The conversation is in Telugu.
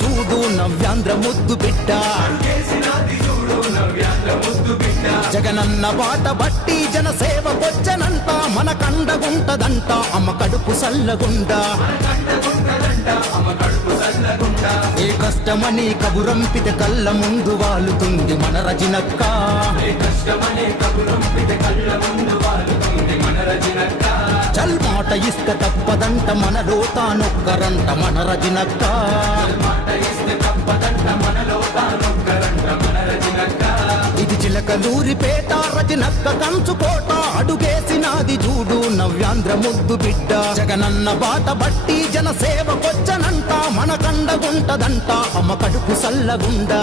జూడు నవ్యాంధ్ర ముద్దు బిడ్డ జగనన్న బాట బట్టి జనసేవకొచ్చనంట మన కండగుంటదంట అమ్మ కడుపు సల్లగుండా ఏ కష్టమని కబురంపితే కళ్ళ ముందు వాలుతుంది మన రజినక్క చల్ మాట ఇస్తే తప్పదంట మనలో తానొక్కరంట మన రజినక్క ఇది చిలకలూరిపేట రజినక్క కంచుకోట అడుగేసినాది జూడు నవ్యాంధ్ర ముద్దు బిడ్డ జగనన్న బాట బట్టి జనసేవకొచ్చనంట మన కండగుంటదంట అమ్మ కడుపు సల్లగుండా